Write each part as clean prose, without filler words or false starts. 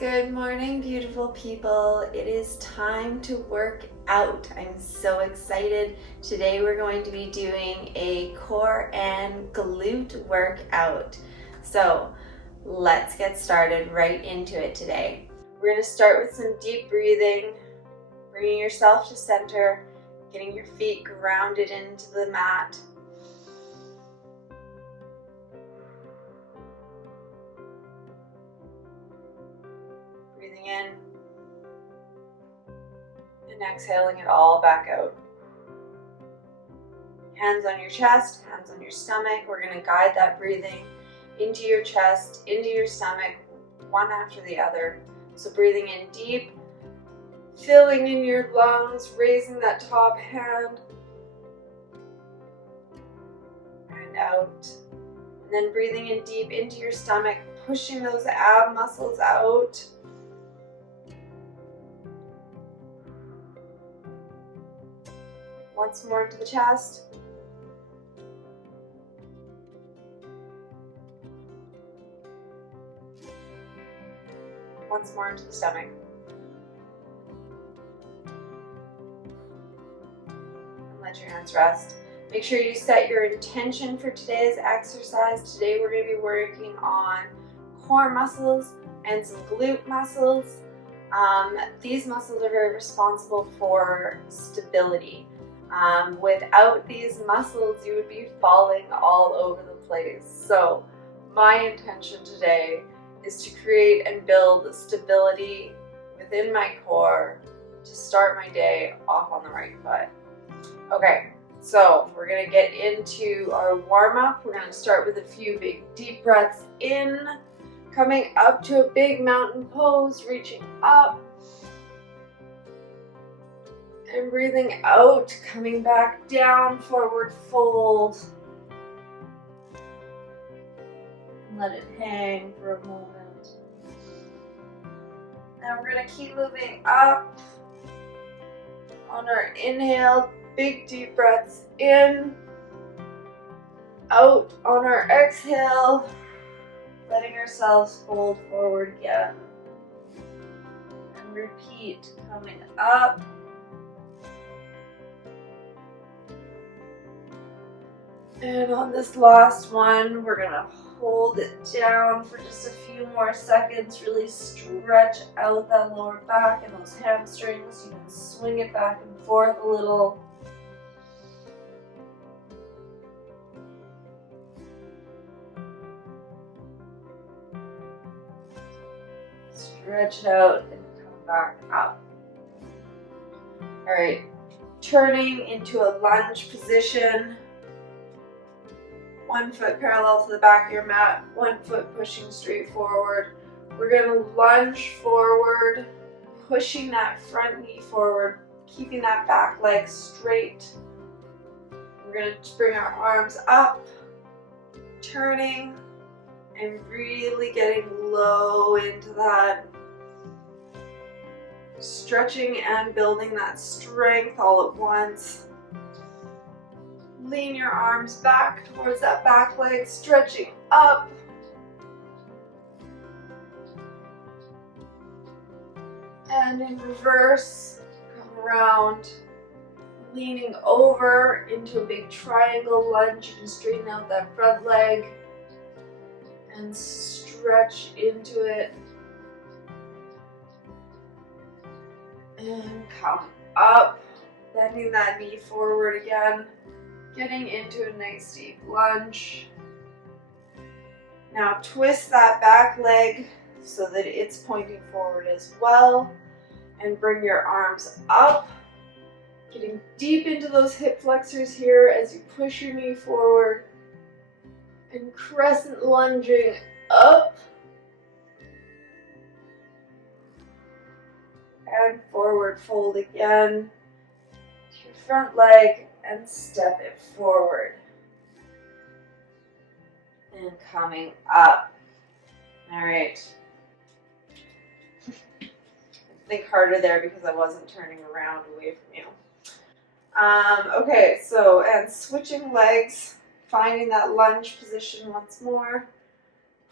Good morning, beautiful people. It is time to work out. I'm so excited. Today we're going to be doing a core and glute workout. So let's get started right into it today. We're going to start with some deep breathing, bringing yourself to center, getting your feet grounded into the mat. Breathing in and exhaling it all back out. Hands on your chest, hands on your stomach. We're going to guide that breathing into your chest, into your stomach, one after the other. So breathing in deep, filling in your lungs, raising that top hand, and out. And then breathing in deep into your stomach, pushing those ab muscles out. Once more into the chest. Once more into the stomach. And let your hands rest. Make sure you set your intention for today's exercise. Today we're going to be working on core muscles and some glute muscles. These muscles are very responsible for stability. Without these muscles, you would be falling all over the place. So my intention today is to create and build stability within my core to start my day off on the right foot. Okay, so we're going to get into our warm-up. We're going to start with a few big deep breaths in, coming up to a big mountain pose, reaching up. And breathing out, coming back down, forward fold. Let it hang for a moment. Now we're going to keep moving up. On our inhale, big deep breaths in. Out on our exhale, letting ourselves fold forward again. And repeat, coming up. And on this last one, we're going to hold it down for just a few more seconds. Really stretch out that lower back and those hamstrings. You can swing it back and forth a little. Stretch out and come back up. All right, turning into a lunge position. One foot parallel to the back of your mat, one foot pushing straight forward. We're going to lunge forward, pushing that front knee forward, keeping that back leg straight. We're going to bring our arms up, turning, and really getting low into that. Stretching and building that strength all at once. Lean your arms back towards that back leg, stretching up. And in reverse, come around, leaning over into a big triangle lunge. You can straighten out that front leg and stretch into it. And come up, bending that knee forward again. Getting into a nice deep lunge. Now twist that back leg so that it's pointing forward as well. And bring your arms up. Getting deep into those hip flexors here as you push your knee forward. And crescent lunging up. And forward fold again. Your front leg. And step it forward. And coming up. All right. Think harder there because I wasn't turning around away from you. Okay, so, and switching legs, finding that lunge position once more.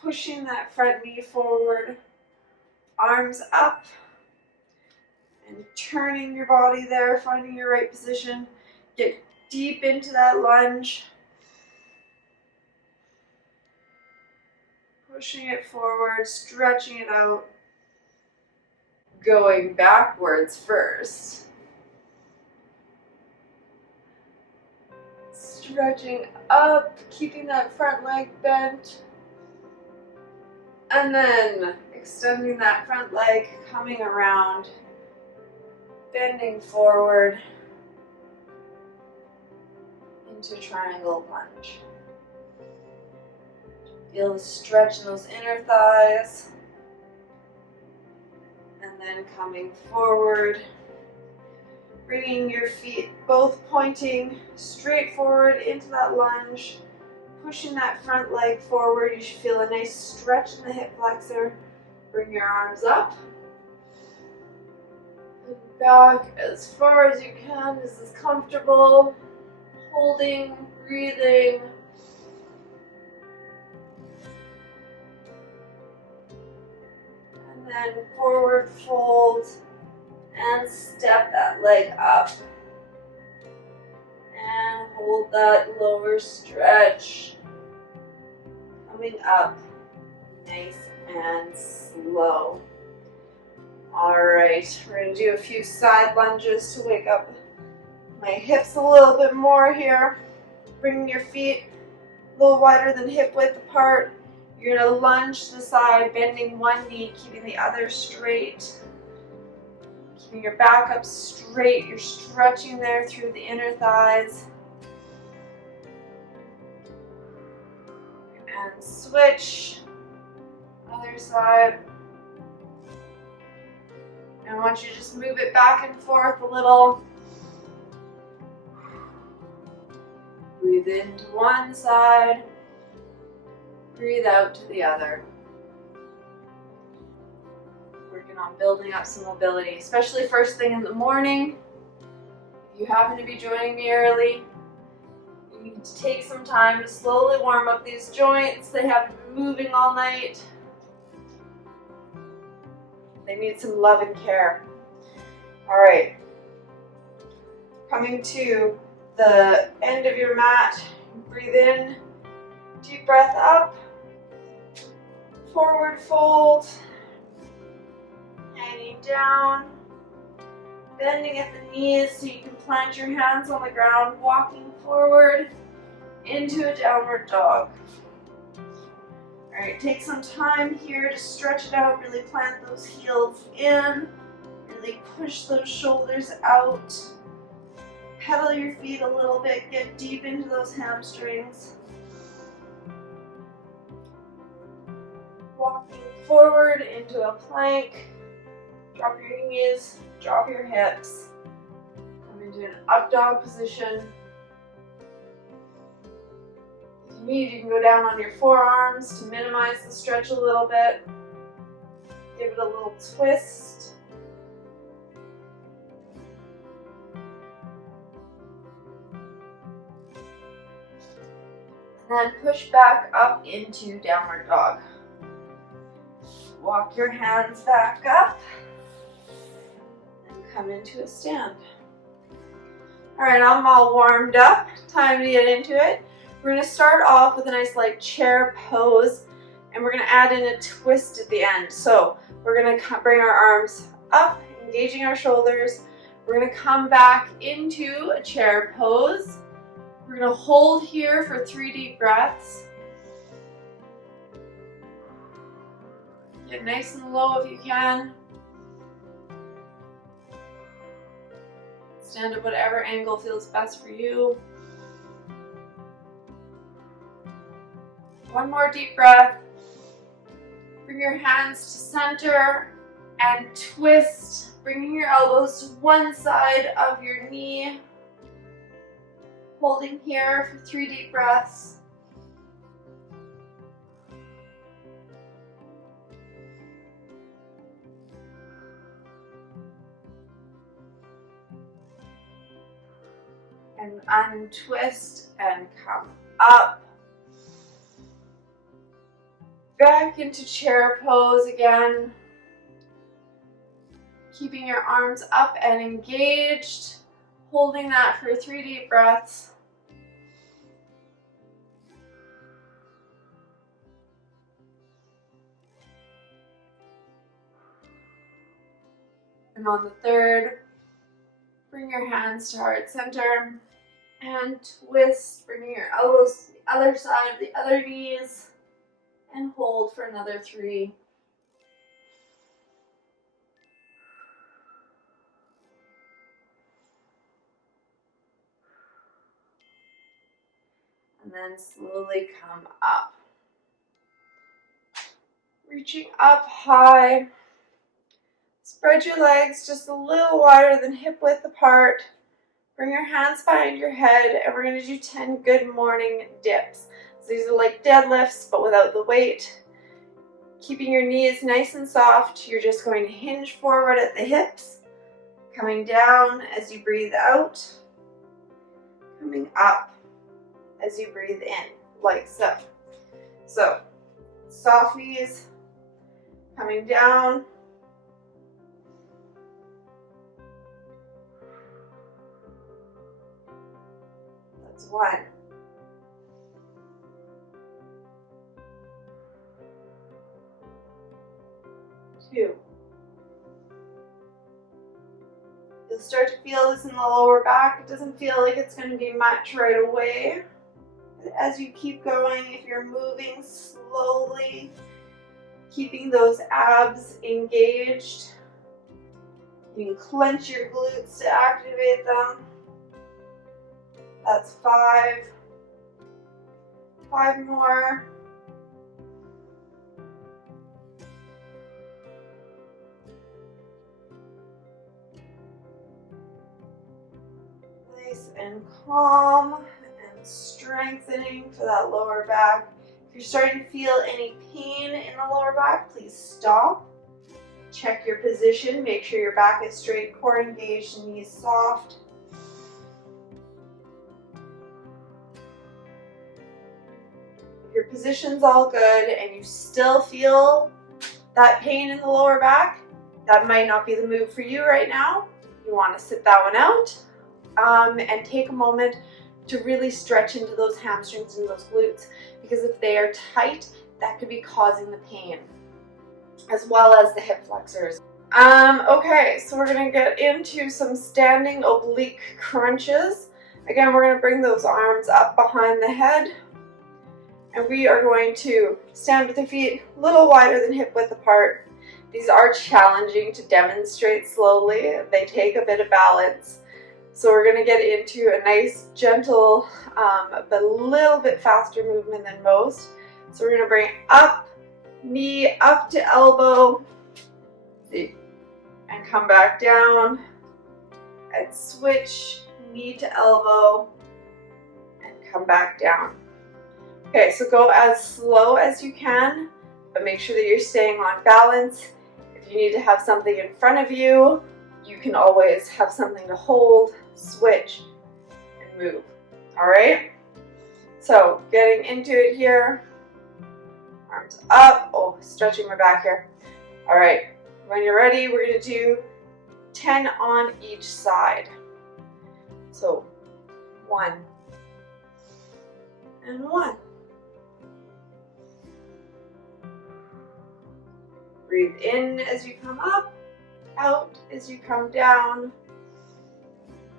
Pushing that front knee forward. Arms up and turning your body there, finding your right position. Get deep into that lunge. Pushing it forward, stretching it out. Going backwards first. Stretching up, keeping that front leg bent. And then extending that front leg, coming around, bending forward into triangle lunge. Feel the stretch in those inner thighs. And then coming forward, bringing your feet both pointing straight forward into that lunge, pushing that front leg forward. You should feel a nice stretch in the hip flexor. Bring your arms up and back as far as you can. This is comfortable. Holding, breathing. And then forward fold and step that leg up. And hold that lower stretch. Coming up nice and slow. Alright, we're going to do a few side lunges to wake up my hips a little bit more here. Bringing your feet a little wider than hip width apart. You're going to lunge to the side, bending one knee, keeping the other straight. Keeping your back up straight. You're stretching there through the inner thighs. And switch. Other side. And I want you to just move it back and forth a little. Breathe into one side. Breathe out to the other. Working on building up some mobility, especially first thing in the morning. If you happen to be joining me early, you need to take some time to slowly warm up these joints. They haven't been moving all night. They need some love and care. All right. Coming to the end of your mat, breathe in, deep breath up, forward fold, hanging down, bending at the knees so you can plant your hands on the ground, walking forward into a downward dog. All right, take some time here to stretch it out, really plant those heels in, really push those shoulders out. Pedal your feet a little bit, get deep into those hamstrings. Walking forward into a plank. Drop your knees, drop your hips. Come into an up dog position. If you need, you can go down on your forearms to minimize the stretch a little bit. Give it a little twist. And then push back up into downward dog. Walk your hands back up and come into a stand. All right, I'm all warmed up. Time to get into it. We're going to start off with a nice light chair pose, and we're going to add in a twist at the end. So we're going to bring our arms up, engaging our shoulders. We're going to come back into a chair pose. We're going to hold here for 3 deep breaths. Get nice and low if you can. Stand at whatever angle feels best for you. One more deep breath. Bring your hands to center and twist, bringing your elbows to one side of your knee. Holding here for 3 deep breaths. And untwist and come up. Back into chair pose again. Keeping your arms up and engaged, holding that for 3 deep breaths. And on the third, bring your hands to heart center and twist, bringing your elbows to the other side of the other knees, and hold for another 3. And then slowly come up. Reaching up high. Spread your legs just a little wider than hip width apart. Bring your hands behind your head, and we're going to do 10 good morning dips. So these are like deadlifts, but without the weight. Keeping your knees nice and soft, you're just going to hinge forward at the hips, coming down as you breathe out, coming up as you breathe in, like so. So, soft knees, coming down, that's 1. 2. You'll start to feel this in the lower back. It doesn't feel like it's going to be much right away. But as you keep going, if you're moving slowly, keeping those abs engaged, you can clench your glutes to activate them. That's 5. 5 more. Nice and calm and strengthening for that lower back. If you're starting to feel any pain in the lower back, please stop. Check your position. Make sure your back is straight, core engaged, and knees soft. If your position's all good and you still feel that pain in the lower back, that might not be the move for you right now. You want to sit that one out. And take a moment to really stretch into those hamstrings and those glutes, because if they are tight, that could be causing the pain, as well as the hip flexors. Okay, so we're going to get into some standing oblique crunches. Again, we're going to bring those arms up behind the head, and we are going to stand with the feet a little wider than hip width apart. These are challenging to demonstrate slowly. They take a bit of balance. So we're going to get into a nice, gentle, but a little bit faster movement than most. So we're going to bring up, knee up to elbow, and come back down, and switch, knee to elbow, and come back down. Okay, so go as slow as you can, but make sure that you're staying on balance. If you need to have something in front of you, you can always have something to hold, switch, and move. All right? So getting into it here. Arms up. Oh, stretching my back here. All right. When you're ready, we're going to do 10 on each side. So 1 and 1. Breathe in as you come up. Out as you come down.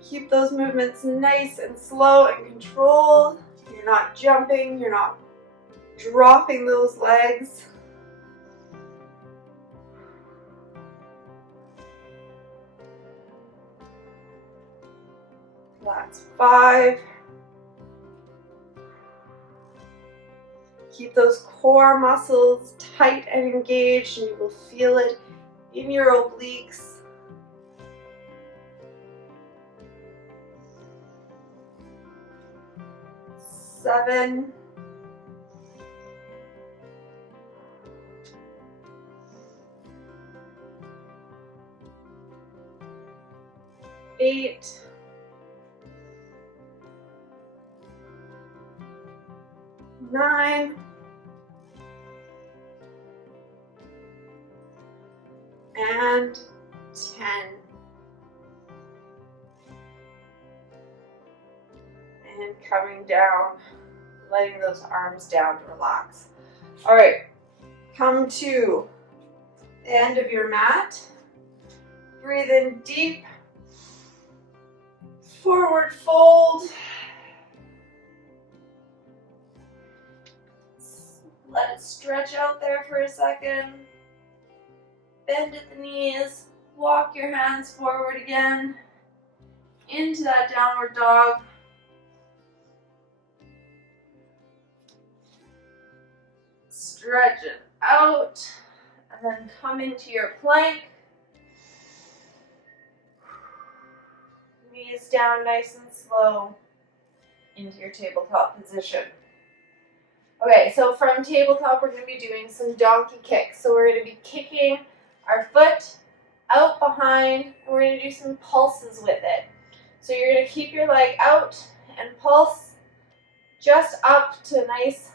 Keep those movements nice and slow and controlled. You're not jumping, you're not dropping those legs. That's 5. Keep those core muscles tight and engaged, and you will feel it in your obliques. 7. 8. 9. And 10. And coming down, letting those arms down to relax. All right, come to the end of your mat. Breathe in deep. Forward fold. Let it stretch out there for a second. Bend at the knees. Walk your hands forward again into that downward dog. Stretch it out and then come into your plank. Knees down nice and slow into your tabletop position. Okay, so from tabletop, we're going to be doing some donkey kicks. So we're going to be kicking our foot out behind, and we're going to do some pulses with it. So you're going to keep your leg out and pulse just up to a nice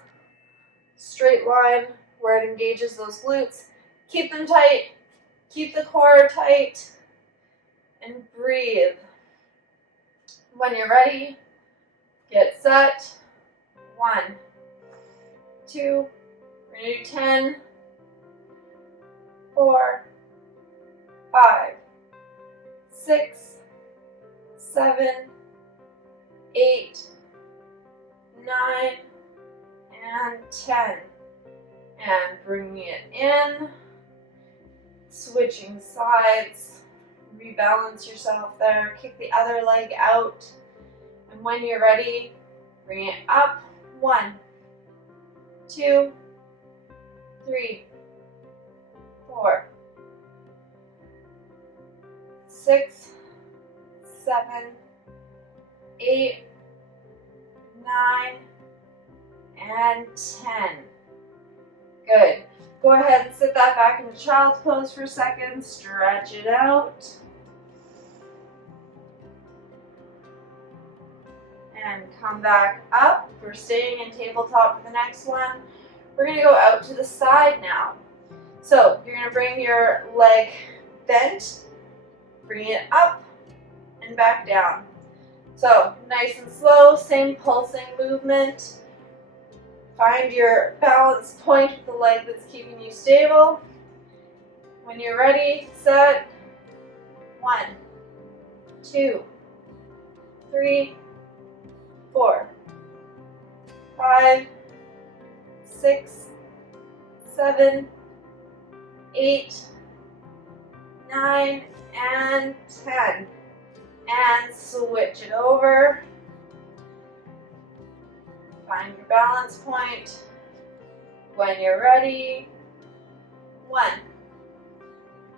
straight line where it engages those glutes. Keep them tight, keep the core tight, and breathe. When you're ready, get set. 1, 2, we're going to do 10, 4, 5, 6, 7, 8, 9, and 10. And bringing it in, switching sides, rebalance yourself there, kick the other leg out, and when you're ready, bring it up. 1, 2, 3, 4, 6, 7, 8, 9, and 10. Good. Go ahead and sit that back into child's pose for a second. Stretch it out. And come back up. We're staying in tabletop for the next one. We're going to go out to the side now. So you're going to bring your leg bent, bring it up and back down. So nice and slow, same pulsing movement. Find your balance point with the leg that's keeping you stable. When you're ready, set. 1, 2, 3, 4, 5, 6, 7, 8, 9, and 10. And switch it over. Find your balance point. When you're ready, 1,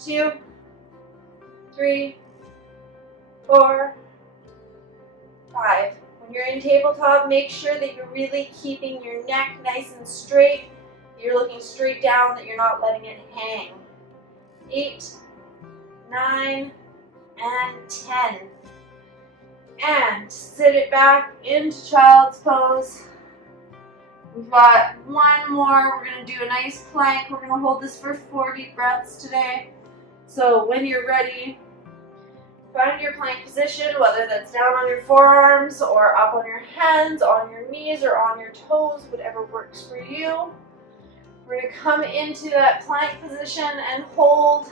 2, 3, 4, 5. When you're in tabletop, make sure that you're really keeping your neck nice and straight. You're looking straight down, that you're not letting it hang. 8, 9, and 10. And sit it back into child's pose. We've got one more. We're going to do a nice plank. We're going to hold this for 4 deep breaths today. So when you're ready, find your plank position, whether that's down on your forearms or up on your hands, on your knees, or on your toes, whatever works for you. We're going to come into that plank position and hold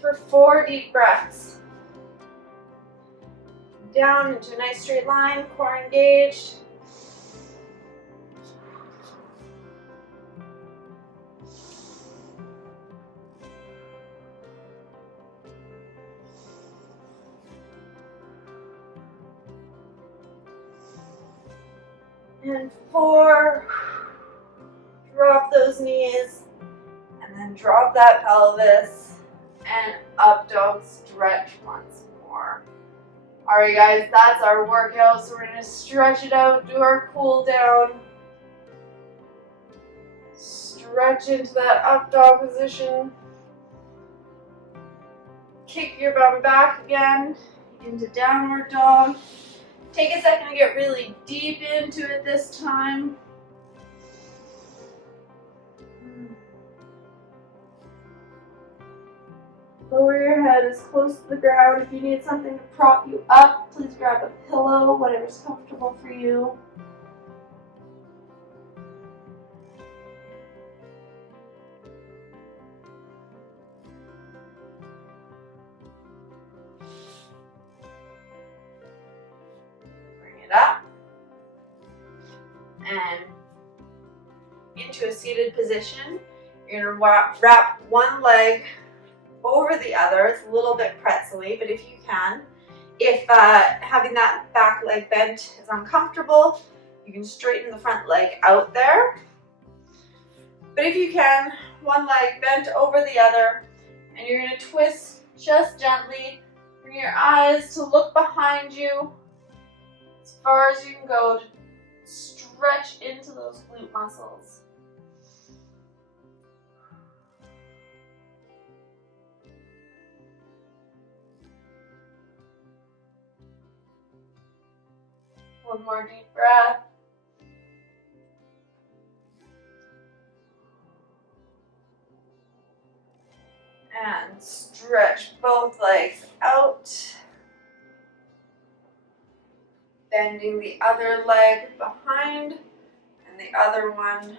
for 4 deep breaths. Down into a nice straight line, core engaged. And 4, drop those knees, and then drop that pelvis, and up dog stretch once more. All right, guys, that's our workout. So we're going to stretch it out, do our cool down. Stretch into that up dog position. Kick your bum back again into downward dog. Take a second to get really deep into it this time. Lower your head as close to the ground. If you need something to prop you up, please grab a pillow, whatever's comfortable for you. Bring it up and into a seated position. You're gonna wrap one leg over the other. It's a little bit pretzel-y, but if you can. If having that back leg bent is uncomfortable, you can straighten the front leg out there. But if you can, one leg bent over the other, and you're gonna twist just gently. Bring your eyes to look behind you as far as you can go to stretch into those glute muscles. One more deep breath. And stretch both legs out. Bending the other leg behind and the other one.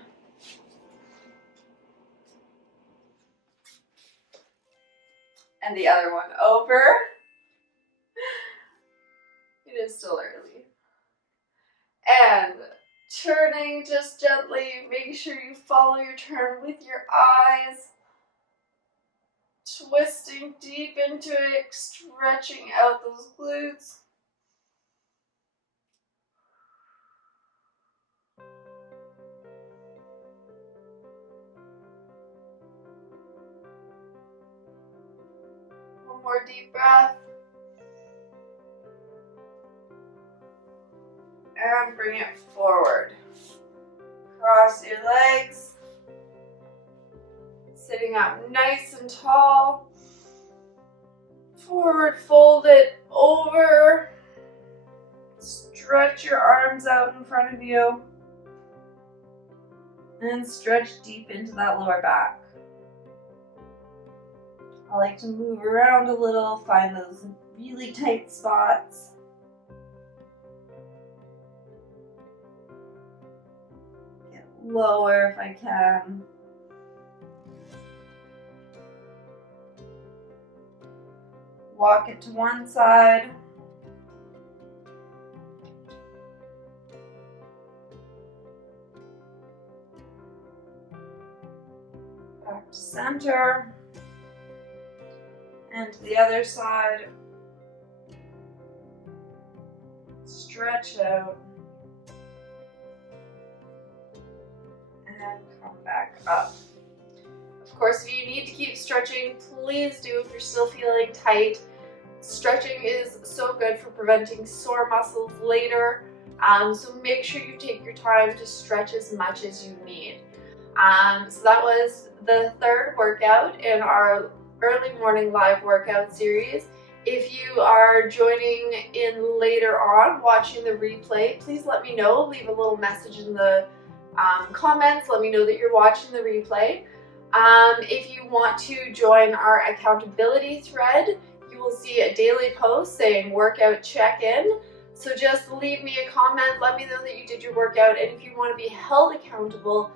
And the other one over. It is still early. And turning just gently, make sure you follow your turn with your eyes. Twisting deep into it, stretching out those glutes. One more deep breath. And bring it forward. Cross your legs. Sitting up nice and tall. Forward, fold it over. Stretch your arms out in front of you. And stretch deep into that lower back. I like to move around a little, find those really tight spots. Get lower if I can. Walk it to one side. Back to center. And to the other side. Stretch out. And come back up. Of course, if you need to keep stretching, please do if you're still feeling tight. Stretching is so good for preventing sore muscles later. So make sure you take your time to stretch as much as you need. So that was the third workout in our early morning live workout series. If you are joining in later on, watching the replay, please let me know. Leave a little message in the comments. Let me know that you're watching the replay. If you want to join our accountability thread, you will see a daily post saying workout check-in. So just leave me a comment, let me know that you did your workout, and if you want to be held accountable,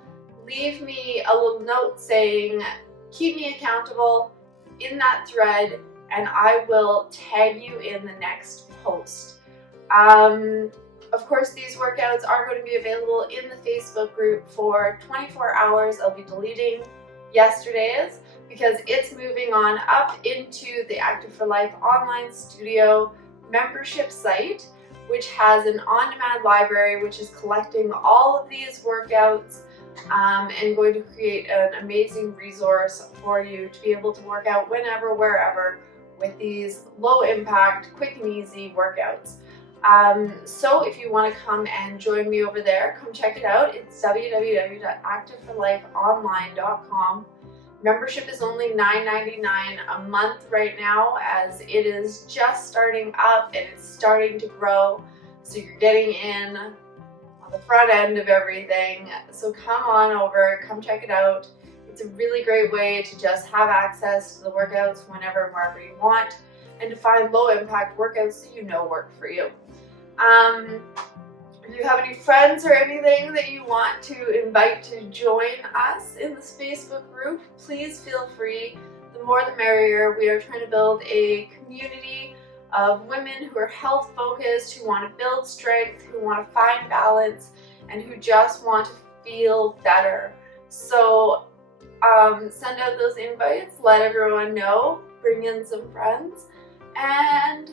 leave me a little note saying keep me accountable in that thread, and I will tag you in the next post. Of course, these workouts are going to be available in the Facebook group for 24 hours. I'll be deleting yesterday's because it's moving on up into the Active for Life online studio membership site, which has an on-demand library which is collecting all of these workouts and going to create an amazing resource for you to be able to work out whenever, wherever with these low impact, quick and easy workouts. So if you want to come and join me over there, come check it out. It's www.activeforlifeonline.com. Membership is only $9.99 a month right now, as it is just starting up and it's starting to grow. So you're getting in on the front end of everything. So come on over, come check it out. It's a really great way to just have access to the workouts whenever and wherever you want, and to find low impact workouts that you know work for you. If you have any friends or anything that you want to invite to join us in this Facebook group, please feel free. The more the merrier. We are trying to build a community of women who are health focused, who want to build strength, who want to find balance, and who just want to feel better. So send out those invites, let everyone know, bring in some friends, and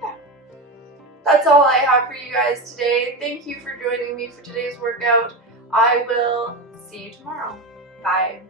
yeah, that's all I have for you guys today. Thank you for joining me for today's workout. I will see you tomorrow. Bye.